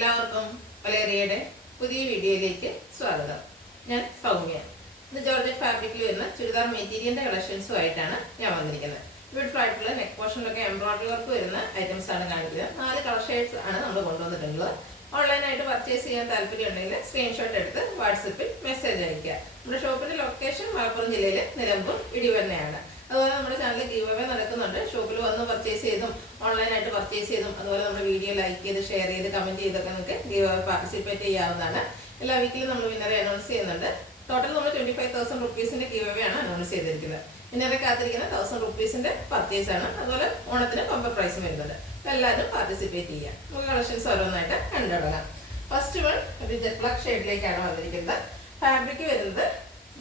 എല്ലാവർക്കും വലേറിയയുടെ പുതിയ വീഡിയോയിലേക്ക് സ്വാഗതം. ഞാൻ സൗമ്യ. ഇന്ന് ജോർജറ്റ് ഫാബ്രിക്കിൽ വരുന്ന ചുരിദാർ മെറ്റീരിയലിന്റെ കളക്ഷൻസുമായിട്ടാണ് ഞാൻ വന്നിരിക്കുന്നത്. ബ്യൂട്ടിഫുൾ ആയിട്ടുള്ള നെക്ക് പോർഷനിലൊക്കെ എംബ്രോയിഡറി വർക്ക് വരുന്ന ഐറ്റംസ് ആണ് കാണിക്കുന്നത്. 4 കളർ ഷെയ്ഡ്സ് ആണ് നമ്മൾ കൊണ്ടുവന്നിട്ടുള്ളത്. ഓൺലൈനായിട്ട് പർച്ചേസ് ചെയ്യാൻ താല്പര്യം ഉണ്ടെങ്കിൽ സ്ക്രീൻഷോട്ട് എടുത്ത് വാട്സപ്പിൽ മെസ്സേജ് അയയ്ക്കുക. നമ്മുടെ ഷോപ്പിന്റെ ലൊക്കേഷൻ മലപ്പുറം ജില്ലയിലെ നിലമ്പൂർ ഇടിവണ്ണയാണ്. അതുപോലെ നമ്മുടെ ചാനലിൽ ഗീവ് അവേ നടക്കുന്നുണ്ട്. ഷോപ്പിൽ വന്ന് പർച്ചേസ് ചെയ്തും ഓൺലൈനായിട്ട് പർച്ചേസ് ചെയ്തും അതുപോലെ നമ്മുടെ വീഡിയോ ലൈക്ക് ചെയ്ത് ഷെയർ ചെയ്ത് കമൻറ്റ് ചെയ്തൊക്കെ നിങ്ങൾക്ക് ഗീവ് അവേ പാർട്ടിസിപ്പേറ്റ് ചെയ്യാവുന്നതാണ്. എല്ലാ വീക്കിലും നമ്മൾ വിന്നറെ അനൗൺസ് ചെയ്യുന്നുണ്ട്. ടോട്ടൽ നമ്മൾ 25,000 റുപ്പീസിന്റെ ഗീവ് അവേ ആണ് അനൗൺസ് ചെയ്തിരിക്കുന്നത്. വിന്നറെ കാത്തിരിക്കുന്ന 1000 റുപ്പീസിന്റെ പർച്ചേസ് ആണ്. അതുപോലെ ഓണത്തിന് ബമ്പർ പ്രൈസും വരുന്നുണ്ട്. എല്ലാവരും പാർട്ടിസിപ്പേറ്റ് ചെയ്യുക. നമുക്ക് കളക്ഷൻസ് ഓരോന്നായിട്ട് കണ്ടുപിടാം. ഫസ്റ്റ് വൺ ഒരു ജെറ്റ് ബ്ലാക്ക് ഷെയ്ഡിലേക്കാണ് വന്നിരിക്കുന്നത്. ഫാബ്രിക് വരുന്നത്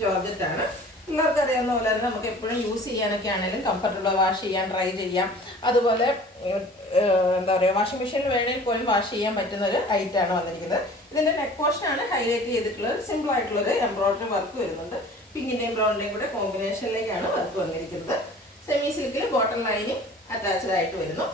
ജോർജറ്റ് ആണ്. എല്ലാവർക്കും അറിയാവുന്ന പോലെ തന്നെ നമുക്ക് എപ്പോഴും യൂസ് ചെയ്യാനൊക്കെ ആണെങ്കിലും കംഫർട്ടബിൾ, വാഷ് ചെയ്യാൻ, ഡ്രൈ ചെയ്യാം. അതുപോലെ എന്താ പറയുക, വാഷിംഗ് മെഷീനിൽ വേണമെങ്കിൽ പോലും വാഷ് ചെയ്യാൻ പറ്റുന്ന ഒരു ഐറ്റാണ് വന്നിരിക്കുന്നത്. ഇതിൻ്റെ നെക്ക് പോർഷനാണ് ഹൈലൈറ്റ് ചെയ്തിട്ടുള്ളത്. സിമ്പിൾ ആയിട്ടുള്ളൊരു എംബ്രോയിഡറി വർക്ക് വരുന്നുണ്ട്. പിങ്കിൻ്റെയും ബ്രൗണിൻ്റെയും കൂടെ കോമ്പിനേഷനിലേക്കാണ് വർക്ക് വന്നിരിക്കുന്നത്. സെമി സിൽക്കിൽ ബോട്ടം ലൈനിങ് അറ്റാച്ച്ഡ് ആയിട്ട് വരുന്നു.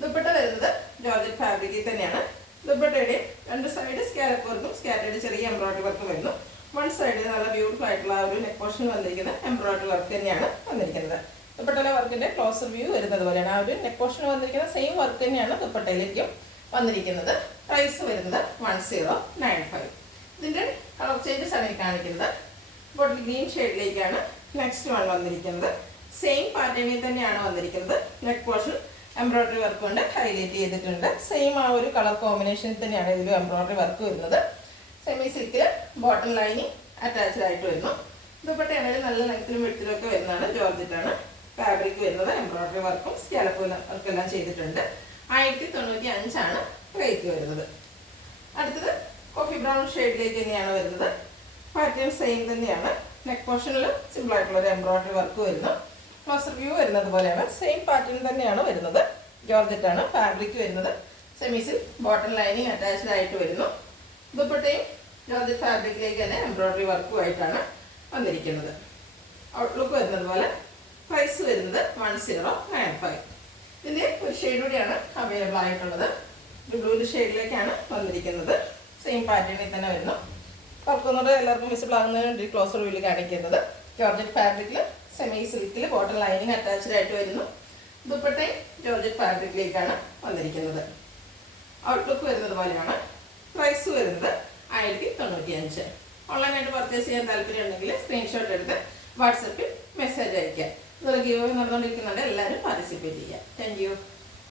ദുപ്പട്ട വരുന്നത് ജോർജറ്റ് ഫാബ്രിക്കിൽ തന്നെയാണ്. ദുപ്പട്ടയുടെ രണ്ട് സൈഡ് സ്കാലപ്പ് വർക്കും സ്കാറ്റേഡ് ചെറിയ എംബ്രോയിഡറി വർക്കും വരുന്നു. വൺ സൈഡിൽ നല്ല ബ്യൂട്ടിഫുൾ ആയിട്ടുള്ള ഒരു നെക്ക് പോർഷൻ വന്നിരിക്കുന്ന എംബ്രോയിഡറി വർക്ക് തന്നെയാണ് വന്നിരിക്കുന്നത്. ദുപ്പട്ടയിലെ വർക്കിന്റെ ക്ലോസർ വ്യൂ വരുന്നത് പോലെയാണ്. ആ ഒരു നെക്ക് പോർഷൻ വന്നിരിക്കുന്ന സെയിം വർക്ക് തന്നെയാണ് ദുപ്പട്ടയിലേക്കും വന്നിരിക്കുന്നത്. പ്രൈസ് വരുന്നത് 1095. ഇതിന്റെ കളർ ചേഞ്ചസ് ആണ് കാണിക്കുന്നത്. ബോട്ടിൽ ഗ്രീൻ ഷെയ്ഡിലേക്കാണ് നെക്സ്റ്റ് വൺ വന്നിരിക്കുന്നത്. സെയിം പാറ്റേണിൽ തന്നെയാണ് വന്നിരിക്കുന്നത്. നെക്ക് പോർഷൻ എംബ്രോയിഡറി വർക്ക് കൊണ്ട് ഹൈലൈറ്റ് ചെയ്തിട്ടുണ്ട്. സെയിം ആ ഒരു കളർ കോമ്പിനേഷനിൽ തന്നെയാണ് ഇതിലും എംബ്രോയിഡറി വർക്ക് വരുന്നത്. സെമി സിൽക്കിൽ ബോട്ടം ലൈനിങ് അറ്റാച്ച്ഡ് ആയിട്ട് വരുന്നു. ദുപ്പട്ടയാണെങ്കിൽ നല്ല ലെങ്ത്തിലും വെട്ടിലും ഒക്കെ വരുന്നതാണ്. ജോർജറ്റ് ആണ് ഫാബ്രിക് വരുന്നത്. എംബ്രോയിഡറി വർക്കും സ്കാലപ്പ് വർക്കെല്ലാം ചെയ്തിട്ടുണ്ട്. 1095 ആണ് റേറ്റ് വരുന്നത്. അടുത്തത് കോഫി ബ്രൗൺ ഷെയ്ഡിലേക്ക് തന്നെയാണ് വരുന്നത്. പാറ്റേൺ സെയിം തന്നെയാണ്. നെക്ക് പോർഷനിൽ സിമ്പിൾ ആയിട്ടുള്ള ഒരു എംബ്രോയിഡറി വർക്ക് വരുന്നു. ക്ലോസർ വ്യൂ വരുന്നത് പോലെയാണ്. സെയിം പാറ്റേൺ തന്നെയാണ് വരുന്നത്. ജോർജറ്റ് ആണ് ഫാബ്രിക് വരുന്നത്. Semi silk bottom lining attached ആയിട്ട് വരുന്നു. ദുപ്പട്ടയും ജോർജറ്റ് ഫാബ്രിക്കിലേക്ക് തന്നെ എംബ്രോയിഡറി വർക്കുമായിട്ടാണ് വന്നിരിക്കുന്നത്. ഔട്ട്ലുക്ക് വരുന്നത് പോലെ. പ്രൈസ് വരുന്നത് 1095. ഇതിൻ്റെ ഒരു ഷെയ്ഡ് കൂടിയാണ് അവൈലബിൾ ആയിട്ടുള്ളത്. ഒരു ബ്ലൂ ഷെയ്ഡിലേക്കാണ് വന്നിരിക്കുന്നത്. സെയിം പാറ്റേണിൽ തന്നെ വരുന്നു. വർക്കൊന്നുകൂടെ എല്ലാവർക്കും വിസിബിൾ ആകുന്നതിന് വേണ്ടി ക്ലോസർ വ്യൂവിൽ കാണിക്കുന്നത്. ജോർജറ്റ് ഫാബ്രിക്കിൽ സെമി സിൽക്കിൽ ബോട്ടം ലൈനിങ് അറ്റാച്ച്ഡ് ആയിട്ട് വരുന്നു. ദുപ്പട്ടയും ജോർജറ്റ് ഫാബ്രിക്കിലേക്കാണ് വന്നിരിക്കുന്നത്. ഔട്ട്ലുക്ക് വരുന്നത് പോലെയാണ്. പ്രൈസ് വരുന്നത് 1095. ഓൺലൈനായിട്ട് പർച്ചേസ് ചെയ്യാൻ താല്പര്യം ഉണ്ടെങ്കിൽ സ്ക്രീൻഷോട്ട് എടുത്ത് വാട്സപ്പിൽ മെസ്സേജ് അയയ്ക്കാം. ഇതുപോലെ ഗീവ് അവേ നടന്നുകൊണ്ടിരിക്കുന്നുണ്ട്. എല്ലാവരും പാർട്ടിസിപ്പേറ്റ് ചെയ്യുക. Thank you.